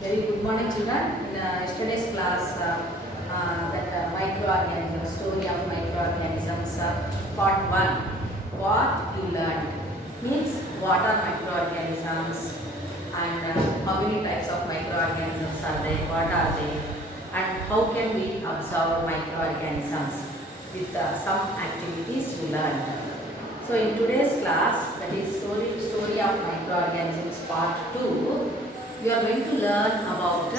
Very good morning, children. In yesterday's class, microorganisms, story of microorganisms, part 1. What you learned means what are microorganisms and how many types of microorganisms are there, what are they, and how can we observe microorganisms with some activities we learned. So in today's class, that is story of microorganisms part 2, we are going to learn about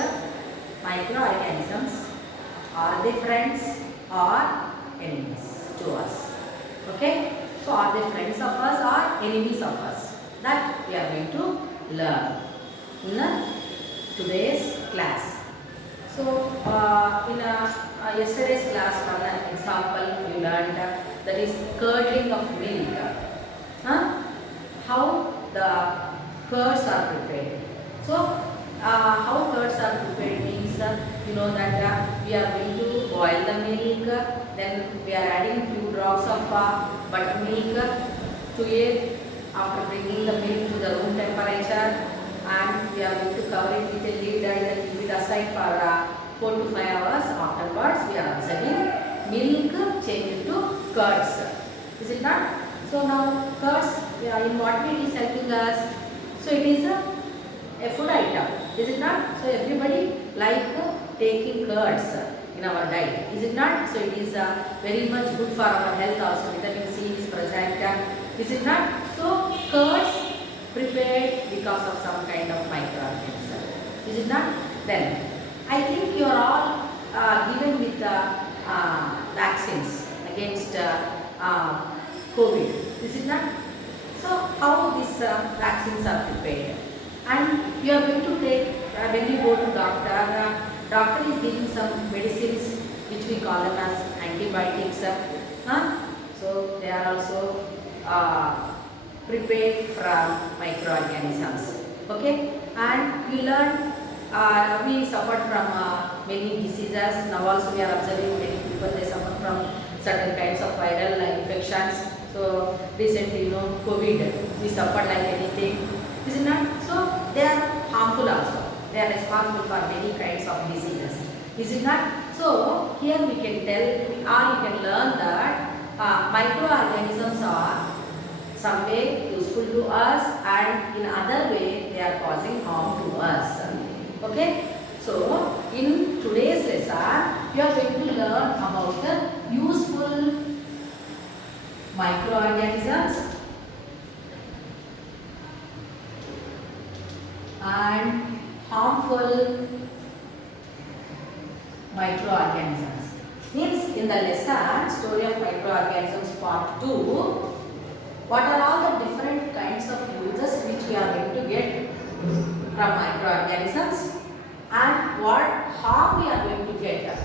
microorganisms. Are they friends or enemies to us? Okay? So are they friends of us or enemies of us? That we are going to learn in today's class. So in yesterday's class, one example we learned that is curdling of milk. How the curds are prepared. So, how curds are prepared means, you know that we are going to boil the milk, then we are adding few drops of buttermilk to it after bringing the milk to the room temperature, and we are going to cover it with a lid and keep it aside for 4 to 5 hours. Afterwards, we are observing milk change into curds. Is it not? So, now curds, in what way it is helping us? So, it is a food item, is it not? So everybody like taking curds in our diet, is it not? So it is very much good for our health also. Vitamin C is present, is it not? So curds prepared because of some kind of microorganism, is it not? Then I think you are all given with vaccines against COVID, is it not? So how these vaccines are prepared? And you are going to take, when you go to doctor is giving some medicines which we call them as antibiotics. So they are also prepared from microorganisms. Okay, and we learn, we suffered from many diseases. Now also we are observing many people, they suffer from certain kinds of viral infections. So recently, you know, COVID, we suffered like anything. Is it not? So they are harmful also. They are responsible for many kinds of diseases. Is it not? So here we can tell, or you can learn that microorganisms are some way useful to us, and in other way they are causing harm to us. Okay? So in today's lesson, you are going to learn about the useful microorganisms and harmful microorganisms. Means in the lesson, story of microorganisms part 2, what are all the different kinds of uses which we are going to get from microorganisms, and what harm we are going to get.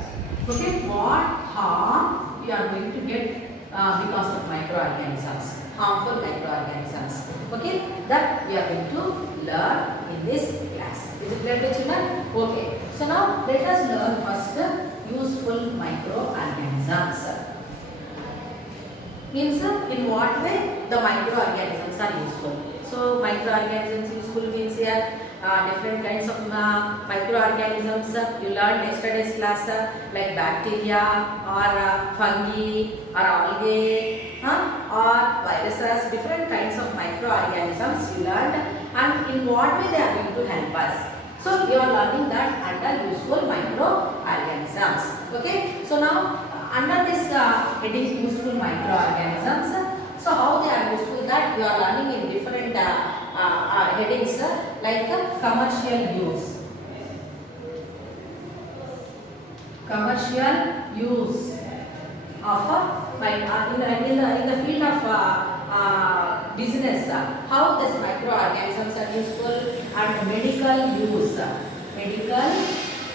Okay, what harm we are going to get because of microorganisms, harmful microorganisms. Okay, that we are going to learn in this class. Is it clear to children? Okay. So now let us learn first the useful microorganisms. Means in what way the microorganisms are useful. So microorganisms useful means here different kinds of microorganisms you learned yesterday's class, like bacteria or fungi or algae or viruses, different kinds of microorganisms you learned, and in what way they are going to help us. So you are learning that under useful microorganisms. Okay. So now under this heading useful microorganisms, so how they are useful, that you are learning in different headings like commercial use. Commercial use of in the field of business, how these microorganisms are useful, and medical use.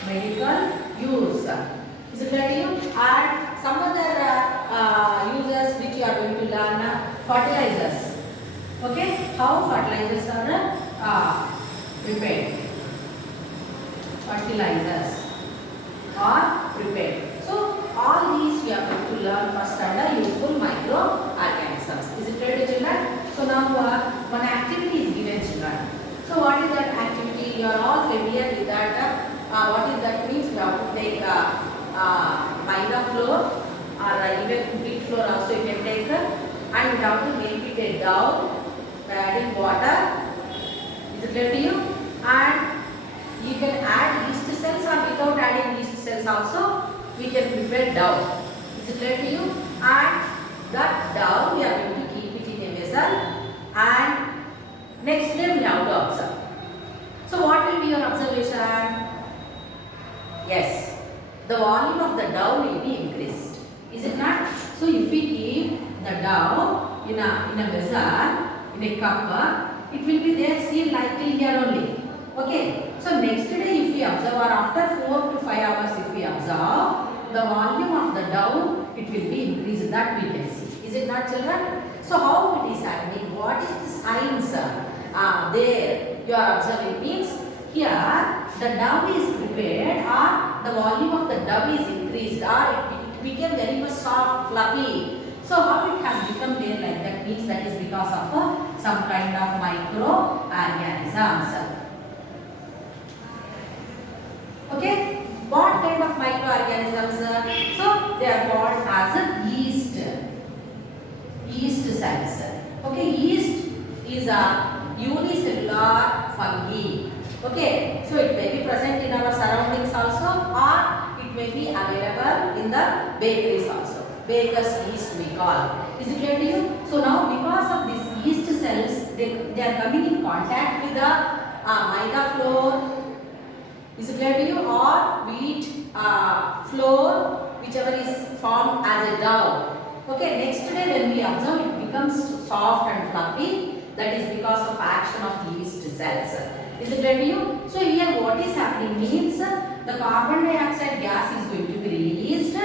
Medical use. Is it clear to you? And some other uses which you are going to learn, fertilizers. Okay, how fertilizers are prepared. Fertilizers are prepared. So all these we are going to learn first under useful microorganisms. Is it clear to children? So now one activity is given children. So what is that activity? you are all familiar with that. What is that means? We have to take maida flour or even wheat flour also you can take, and we have to make it a dough by adding water. Is it clear to you? And you can add yeast cells, or without adding yeast cells also we can prepare dough. Is it clear to you? And that dough we are going to keep it in a vessel, and next day we have to observe. So what will be your observation? Yes, the volume of the dough will be increased. Is it not? So if we keep the dough in a vessel, in a cup, it will be there sealed like till here only. Okay. So next day if we observe, or after 4 to 5 hours if we observe, the volume of the dough, it will be increased. That we can see. Is it not, children? So how it is happening? What is the signs there you are observing? Means here the dough is prepared, or the volume of the dough is increased, or it became very much soft, fluffy. So how it has become there like that? Means that is because of some kind of microorganisms. Okay, what kind of microorganisms? So they are called as yeast cells. Okay, yeast is a unicellular fungi. Okay, so it may be present in our surroundings also, or it may be available in the bakeries also. Baker's yeast we call. Is it clear to you? So now because of these yeast cells, they are coming in contact with the maida flour. Is it clear to you? Or wheat flour, whichever is formed as a dough. Okay, next day when we observe, it becomes soft and fluffy. That is because of action of yeast cells. Is it clear to you? So here what is happening means the carbon dioxide gas is going to be released,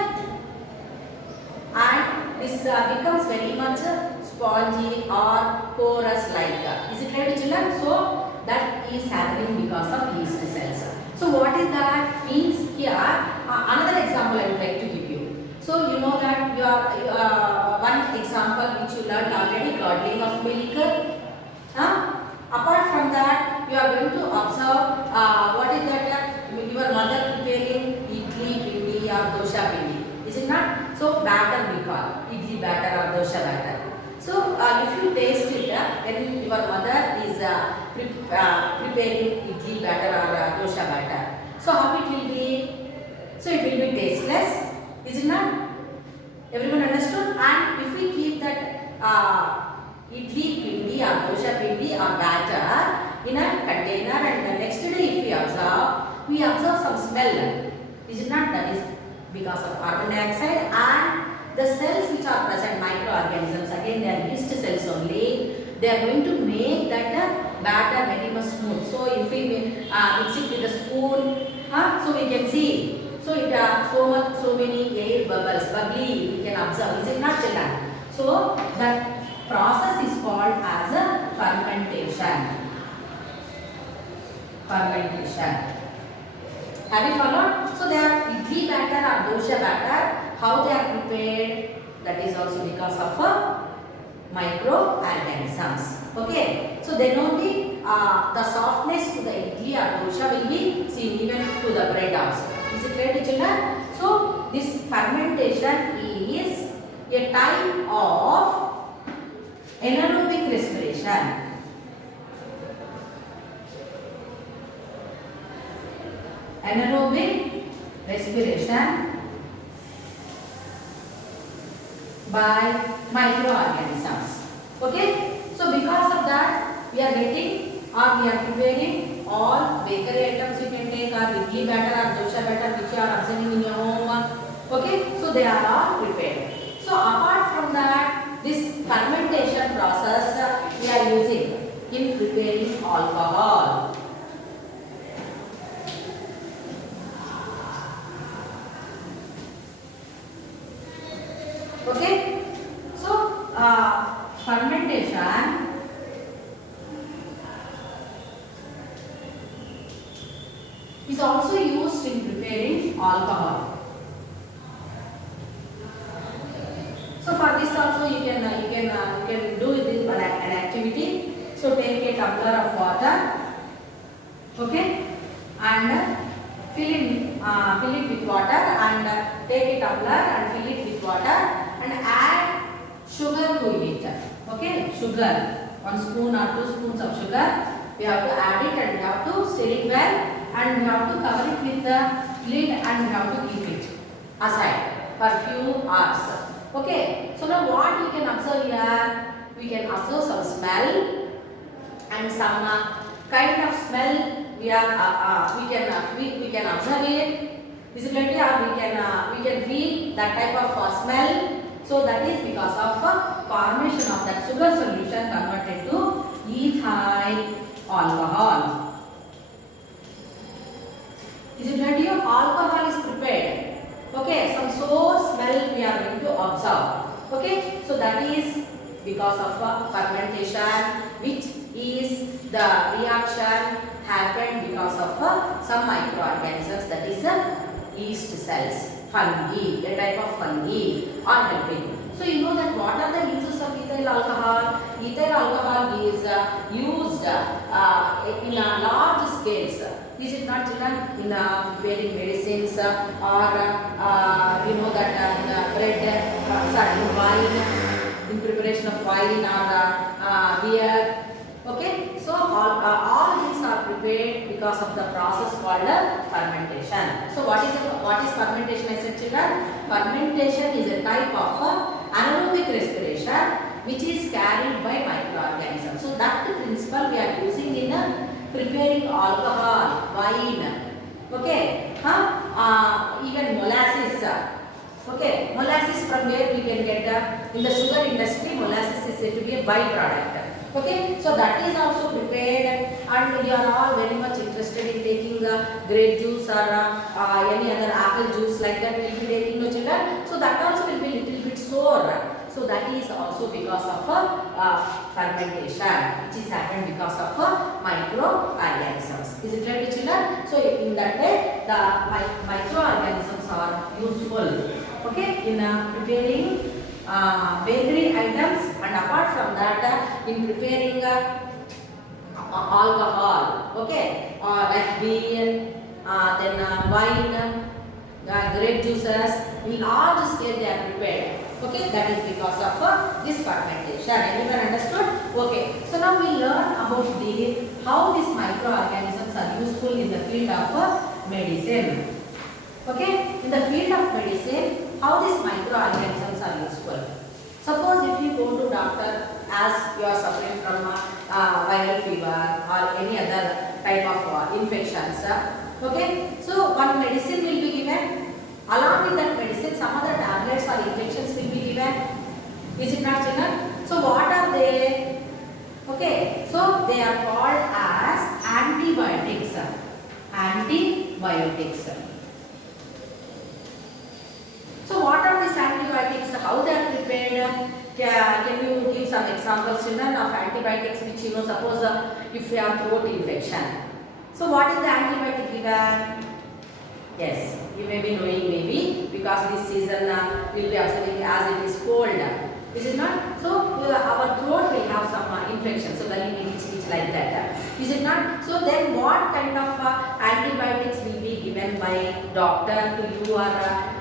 and this becomes very much spongy or porous like. Is it clear to children? So that is happening because of yeast cells. So what is that? Means here another example I would like to give you. So you know that your one example which you learned already, curdling of milk. Apart from that, you are going to observe what is that? Your mother preparing idli pindi or dosha pindi. Is it not? So batter we call idli batter or dosha batter. So if you taste it, when your mother is preparing idli batter or dosha batter, so how it will be? So it will be tasteless. Is it not? Everyone understood? And if we keep that idli pindi or dosha pindi or batter in a container, and the next day if we observe some smell. Is it not? That is because of carbon dioxide, and the cells which are present, microorganisms, again they are yeast cells only. They are going to make that batter very much smooth. So if we mix it with a spoon, so we can see. So it so many air bubbles, bubbly we can observe. Is it not, children? So that process is called as a fermentation. Fermentation. Have you followed? So they are idli batter or dosha batter. How they are prepared? That is also because of microorganisms. Okay. So then only the softness to the idli or dosha will be seen, even to the bread also. Is it clear to children? So this fermentation is a type of anaerobic respiration. Anaerobic respiration by microorganisms. Okay. So because of that, we are getting, or we are preparing all bakery items you can take, or idli batter or dosha batter which you are observing in your home. Okay. So they are all prepared. So apart from that, this fermentation process we are using in preparing alcohol. Okay. So fermentation is also used in preparing alcohol. So for this also you can do this an activity. So take a tumbler of water Okay, and fill it with water and take a tumbler and fill it with water and add sugar to it. Okay, sugar, 1 spoon or 2 spoons of sugar. We have to add it and we have to stir it well and we have to cover it with the lid and we have to keep it aside for few hours. Okay, so now what we can observe here? We can observe some smell and some kind of smell. We can observe it visibly, or we can feel that type of smell. So that is because of formation of that sugar solution converted to ethyl alcohol. Visibility of alcohol is prepared. Okay, some sour smell we are going to observe. Okay, so that is because of fermentation, which is the reaction happened because of some microorganisms, that is yeast cells, fungi, a type of fungi are helping. So you know that what are the uses of ethyl alcohol? Ethyl alcohol is used in large scales. Is it not children in preparing medicines or you know that in bread, wine, in preparation of wine or beer. Okay, so all these are prepared because of the process called fermentation. So what is fermentation, I said children? Fermentation is a type of anaerobic respiration which is carried by microorganisms. So that principle we are using in preparing alcohol, wine. Okay, even molasses. Okay, molasses, from where we can get in the sugar industry, molasses is said to be a byproduct. Okay, so that is also prepared, and you are all very much interested in taking grape juice or any other apple juice like that. We will be taking, no children. So that also will be little bit sour. So that is also because of fermentation, which is happened because of microorganisms. Is it right, children? So in that way, the microorganisms are useful. Okay, in preparing bakery items, and apart from that in preparing alcohol, okay, like beer, then wine, grape juices, in large scale they are prepared. Okay, that is because of this fermentation. Everyone understood? Okay, so now we learn about how these microorganisms are useful in the field of medicine. Okay, in the field of medicine, how these microorganisms are useful. Suppose if you go to doctor as you are suffering from viral fever or any other type of infections, okay, so one medicine will be given. Along with that medicine, some other tablets or injections will be given. Is it not, children? So what are they? Okay, so they are called as antibiotics. Antibiotics. So what are these antibiotics? How they are prepared? Can you give some examples, children, of antibiotics which you know? Suppose if you have throat infection. So what is the antibiotic given? Yes, you may be knowing maybe because this season will be observing as it is cold. Is it not? So our throat will have some infection. So gully may itch like that. Is it not? So then what kind of antibiotics will be given by doctor to you or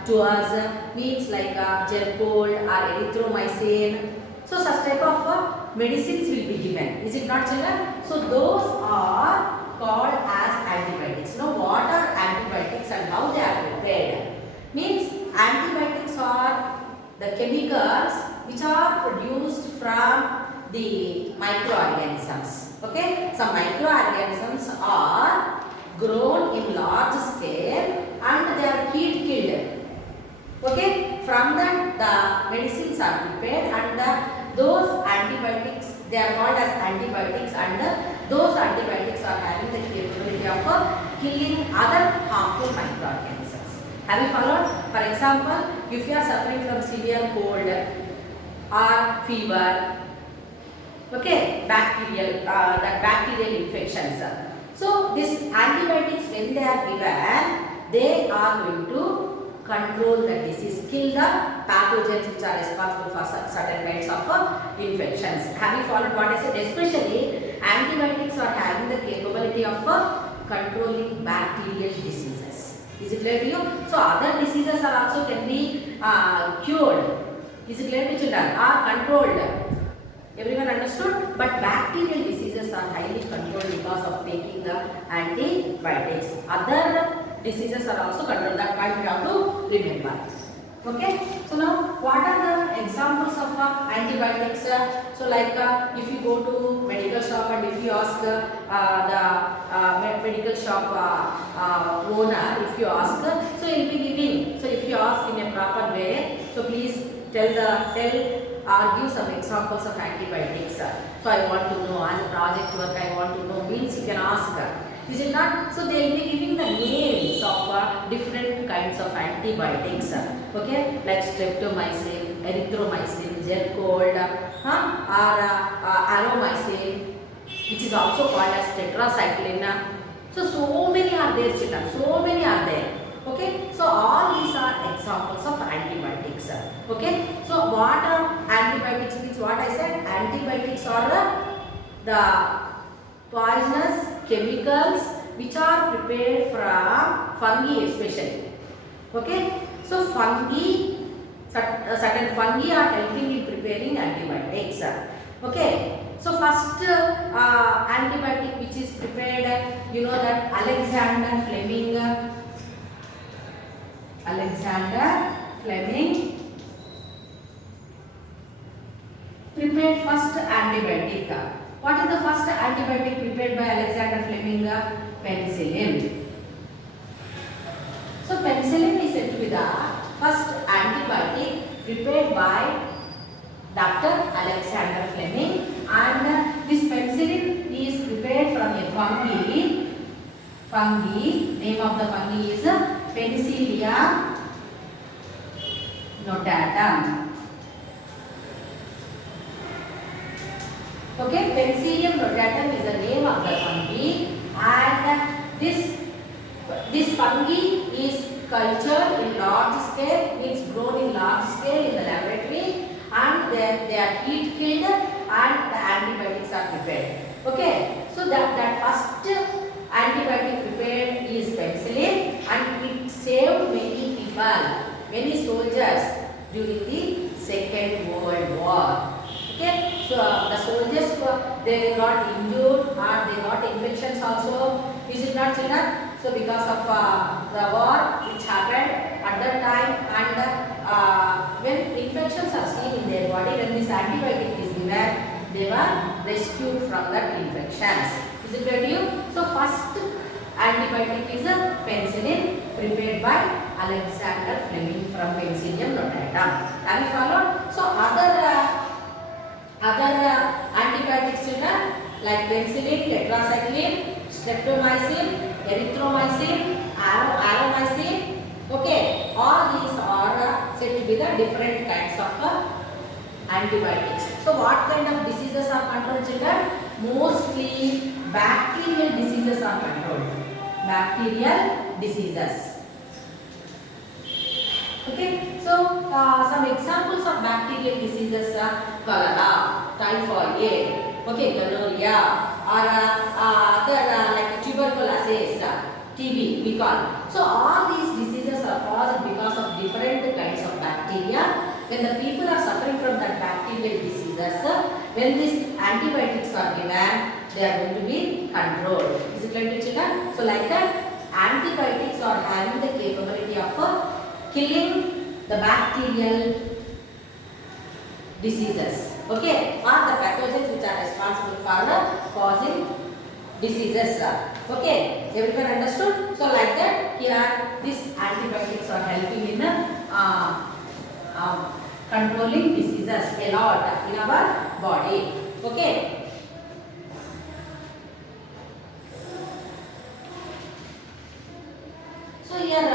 to us? Means like Gelcold or erythromycin. So such type of medicines will be given. Is it not, children? So those are called as antibiotics. Now what are antibiotics and how they are prepared? Means antibiotics are the chemicals which are produced from the microorganisms. Okay, some microorganisms are grown in large scale and they are heat killed. Okay, from that the medicines are prepared and those antibiotics, they are called as antibiotics, and those antibiotics are having the capability of killing other harmful microorganisms. Have you followed? For example, if you are suffering from severe cold or fever, okay, bacterial infections. So these antibiotics, when they are given, they are going to control the disease, kill the pathogens which are responsible for certain kinds of infections. Have you followed what I said? Especially antibiotics are having the capability of controlling bacterial diseases. Is it clear to you? So other diseases are also can be cured. Is it clear to children? Are controlled. Everyone understood? But bacterial diseases are highly controlled because of taking the antibiotics. Other diseases are also controlled. That point we have to remember. Okay. So now, what are the examples of antibiotics? So like if you go to medical shop and if you ask the medical shop owner, if you ask, so he will be giving. So if you ask in a proper way, so please give some examples of antibiotics. So I want to know, as a project work I want to know, means you can ask. Is it not? So they will be giving the names of different kinds of antibiotics. Okay, like streptomycin, erythromycin, Zercold, or aromycin, which is also called as tetracycline. So many are there, children. So many are there. Okay, so all these are examples of antibiotics. Okay, so what are antibiotics means? What I said, antibiotics are the poisonous chemicals which are prepared from fungi especially. Okay, so fungi, certain fungi are helping in preparing antibiotics. Okay, so first antibiotic which is prepared, you know that Alexander Fleming prepared first antibiotic. What is the first antibiotic prepared by Alexander Fleming? Penicillin. So penicillin is said to be the first antibiotic prepared by Dr. Alexander Fleming, and this penicillin is prepared from a fungi. Name of the fungi is Penicillium notatum. Okay, Penicillium notatum is the name of the fungi, and this fungi is cultured in large scale, means grown in large scale in the laboratory, and they are heat killed and the antibiotics are prepared. Okay, so that first antibiotic prepared is penicillin, and it saved many people, many soldiers during the Second World War. Okay, so the soldiers they got injured or they got infections also. Is it not, children? So because of the war which happened at that time, and when infections are seen in their body, when this antibiotic is given, they were rescued from that infections. Is it clear to you? So first antibiotic is a penicillin prepared by Alexander Fleming from Penicillium notatum. Have you followed? So other antibiotics like penicillin, tetracycline, streptomycin, erythromycin, aromycin. Okay, all these are said to be the different kinds of antibiotics. So what kind of diseases are controlled, children? Mostly bacterial diseases are controlled. Bacterial diseases. Okay, so some examples of bacterial diseases are cholera, typhoid, okay, gonorrhea, or other like tuberculosis, TB we call. So all these diseases are caused because of different kinds of bacteria. When the people are suffering from that bacterial diseases, when these antibiotics are given, they are going to be controlled. Is it clear to children? So like that, antibiotics are having the capability of killing the bacterial diseases, okay, or the pathogens which are responsible for causing diseases. Okay, everyone understood? So like that, here these antibiotics are helping in controlling diseases a lot in our body. Okay. So here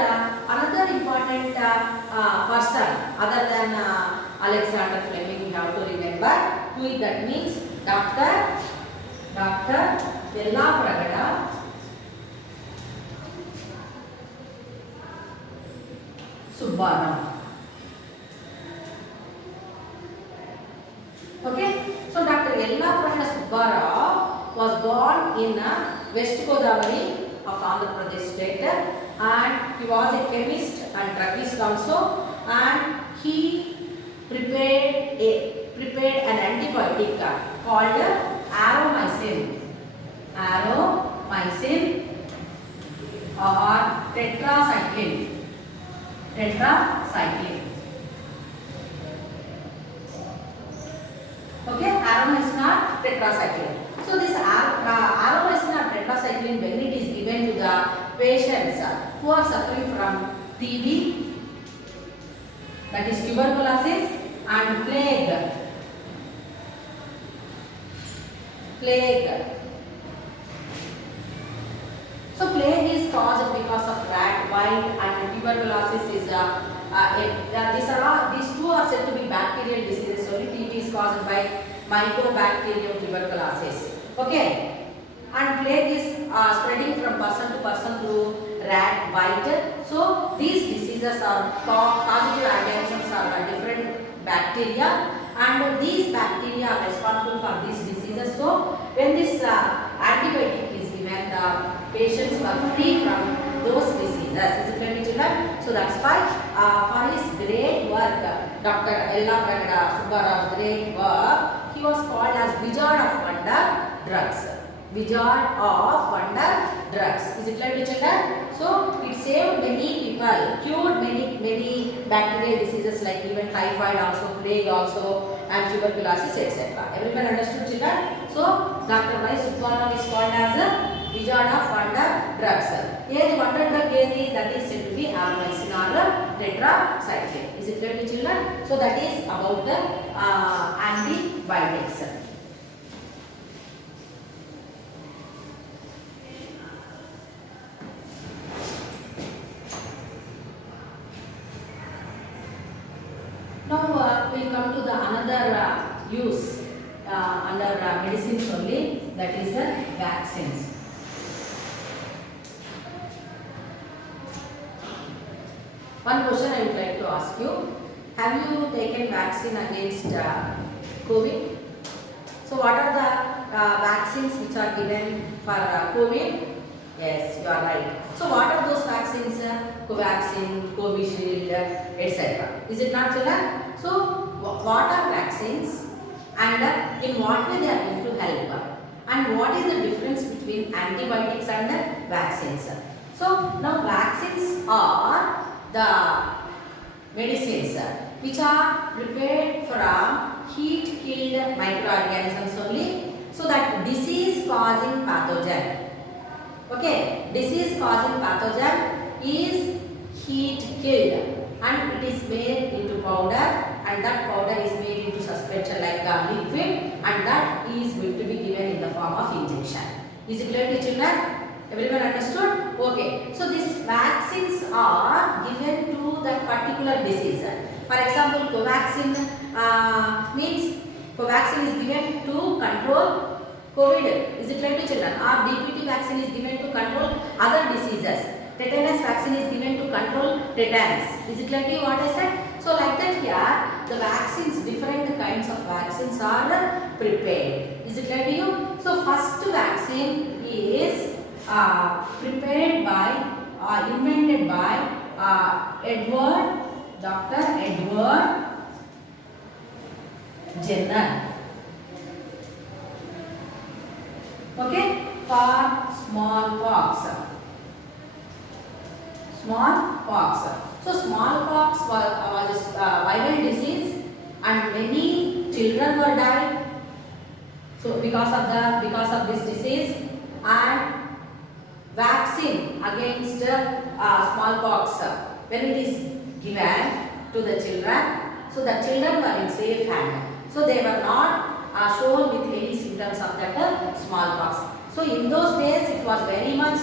another important person other than Alexander Fleming we have to remember who that means Dr. Yella Subbarao. Okay, so Dr. Yella Subbarao was born in West Godavari of Andhra Pradesh state, and he was a chemist and druggist also, and he prepared an antibiotic called aromycin or tetracycline. Okay, aromycin or tetracycline. So this aromycin or tetracycline, when it is given to the patients who are suffering from TB, that is tuberculosis, and plague. So plague is caused because of rat bite, and tuberculosis is these two are said to be bacterial diseases. Only TB is caused by mycobacterium tuberculosis. Okay, and plague is spreading from person to person through rat bite. So these diseases are causative organisms are different bacteria, and these bacteria are responsible for these diseases. So when this antibiotic is given, the patients are free from those diseases. Is it clear, children? So that's why for his great work, Dr. Ella Pragada Subbaraw's great work, he was called as Wizard of Wonder Drugs. Wizard of Wonder Drugs. Is it clear, children? So it saved many people, cured many bacterial diseases like even typhoid also, plague also, and tuberculosis, etc. Everyone understood, children? So Dr. Y. Subbarao is called as a Wizard of Wonder Drugs. Here the wonder drug that is said to be aromycin or tetracycline. Is it clear, children? So that is about the antibiotics. Now we will come to the another use under medicines only, that is vaccines. One question I would like to ask you: have you taken vaccine against COVID? So what are the vaccines which are given for COVID? Yes, you are right. So what are those vaccines? Covaxin, Covishield, etc. Is it not, children? So what are vaccines, and in what way they are going to help? And what is the difference between antibiotics and vaccines? So now vaccines are the medicines which are prepared from heat-killed microorganisms only, so that disease-causing pathogen. Okay, disease-causing pathogen is heat-killed, and it is made into powder, and that powder is made into suspension like a liquid, and that is going to be given in the form of injection. Is it clear to children? Everyone understood? Okay. So these vaccines are given to that particular disease. For example, Covaxin means Covaxin is given to control COVID. Is it clear to children? Or DPT vaccine is given to control other diseases. Tetanus vaccine is given to control tetanus. Is it clear to you what I said? So like that here, the vaccines, different kinds of vaccines are prepared. Is it clear to you? So first vaccine is prepared by, invented by Dr. Edward Jenner. Okay, for smallpox. So smallpox was a viral disease, and many children were died. So because of this disease, and vaccine against smallpox, when it is given to the children, so the children were in safe hand. So they were not shown with any symptoms of that smallpox. So in those days it was very much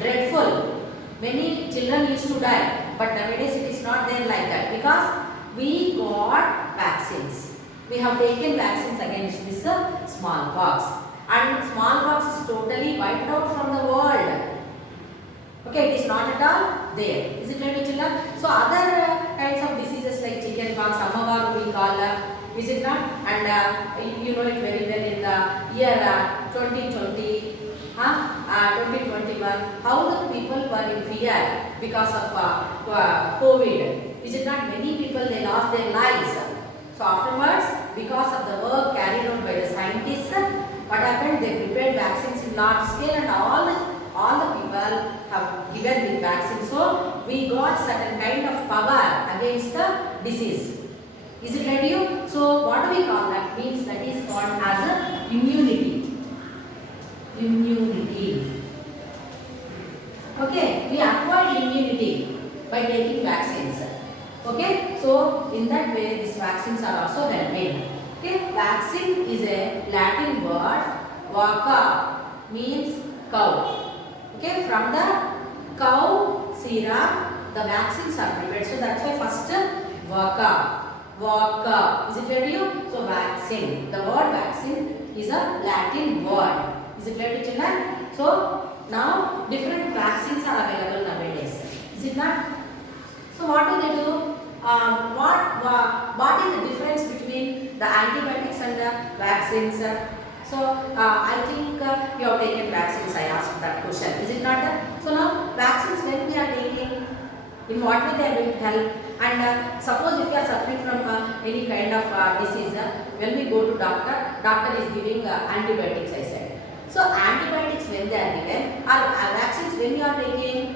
dreadful. Many children used to die, but nowadays it is not there like that, because we got vaccines. We have taken vaccines against this smallpox, and smallpox is totally wiped out from the world. Okay, it is not at all there. Is it clear to children? So other kinds of diseases like chickenpox, Amavar we call, is it not? And you know it very well in the year 2020. 2021, how the people were in fear because of COVID. Is it not many people they lost their lives? So afterwards, because of the work carried out by the scientists, what happened? They prepared vaccines in large scale, and all the people have given the vaccine. So we got certain kind of power against the disease. Is it right you? So what do we call that? Means that is called as a immunity. Immunity. Okay, we acquired immunity by taking vaccines. Okay, so in that way these vaccines are also helping. Okay, vaccine is a Latin word. Vacca means cow. Okay, from the cow serum the vaccines are prepared. So that's why first vacca. Vacca. Is it clear to you? So vaccine. The word vaccine is a Latin word. Is it clear to children? So now different vaccines are available nowadays. Is it not? So what do they do? What is the difference between the antibiotics and the vaccines? So I think you have taken vaccines. I asked that question. Is it not? So now vaccines when we are taking, in what way they are going to help? And suppose if you are suffering from any kind of disease, when we go to doctor is giving antibiotics. I said. So antibiotics when they are given, or vaccines when you are taking?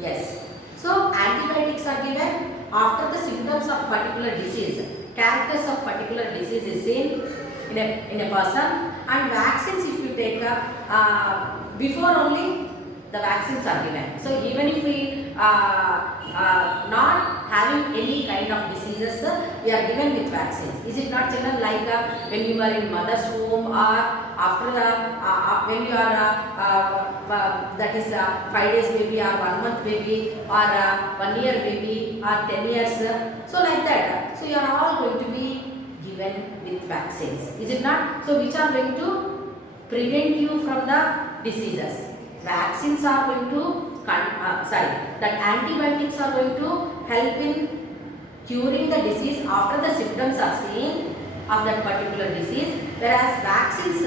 Yes. So antibiotics are given after the symptoms of particular disease, characters of particular disease is seen in a person, and vaccines if you take before only the vaccines are given. So even if we not having any kind of diseases, we are given with vaccines. Is it not children like when you are in mother's womb, or after when you are that is 5 days baby, or 1 month baby, or 1 year baby, or 10 years, so like that. So you are all going to be given with vaccines. Is it not? So which are going to prevent you from the diseases. Vaccines are going to that antibiotics are going to help in curing the disease after the symptoms are seen of that particular disease, whereas vaccines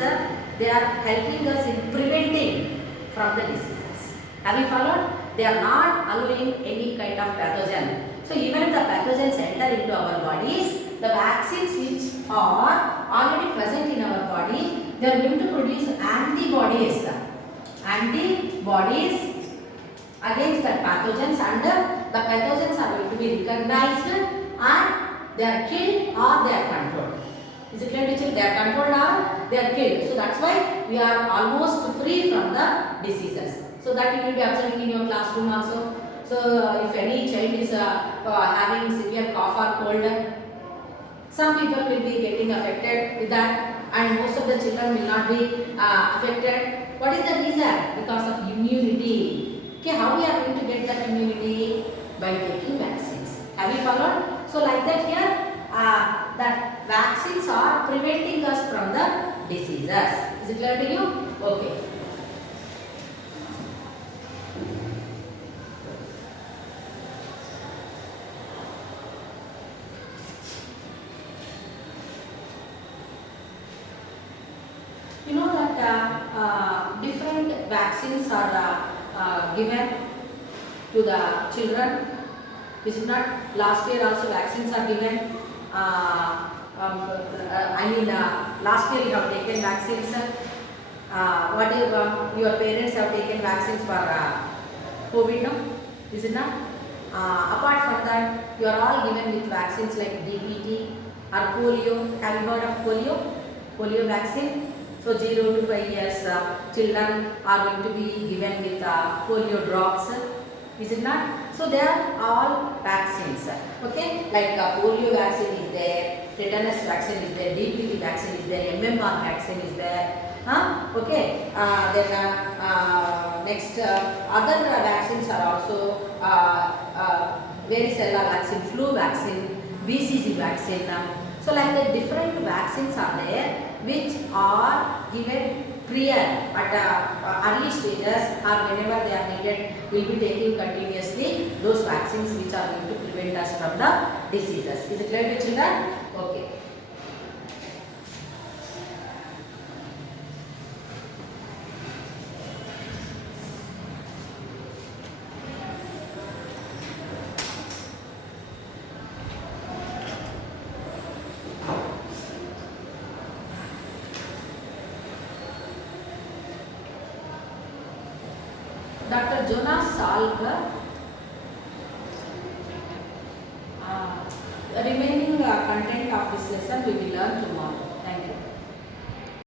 they are helping us in preventing from the diseases. Have you followed? They are not allowing any kind of pathogen. So even if the pathogens enter into our body, the vaccines which are already present in our body, they are going to produce antibodies. Antibodies against the pathogens, and the pathogens are going to be recognized and they are killed or they are controlled. Is it clear to you? They are controlled or they are killed. So that's why we are almost free from the diseases. So that you will be observing in your classroom also. So if any child is having severe cough or cold, some people will be getting affected with that, and most of the children will not be affected. What is the reason? Because of immunity. Okay, how we are going to get that immunity? By taking vaccines. Have you followed? So like that here, that vaccines are preventing us from the diseases. Is it clear to you? Okay. You know that different vaccines are given to the children. This is not last year also vaccines are given. Last year you have taken vaccines. What your parents have taken vaccines for COVID now? Is it not? Apart from that, you are all given with vaccines like DPT or polio. Have you heard of polio? Polio vaccine. So 0 to 5 years children are going to be given with polio drops. Is it not? So they are all vaccines. Okay, like polio vaccine is there, tetanus vaccine is there, DPT vaccine is there, MMR vaccine is there. Okay. Then next other vaccines are also varicella vaccine, flu vaccine, BCG vaccine. So like the different vaccines are there which are given prior at early stages, or whenever they are needed, we will be taking continuously those vaccines which are going to prevent us from the diseases. Is it clear to children? Okay. Dr. Jonas Salk, remaining content of this lesson we will learn tomorrow.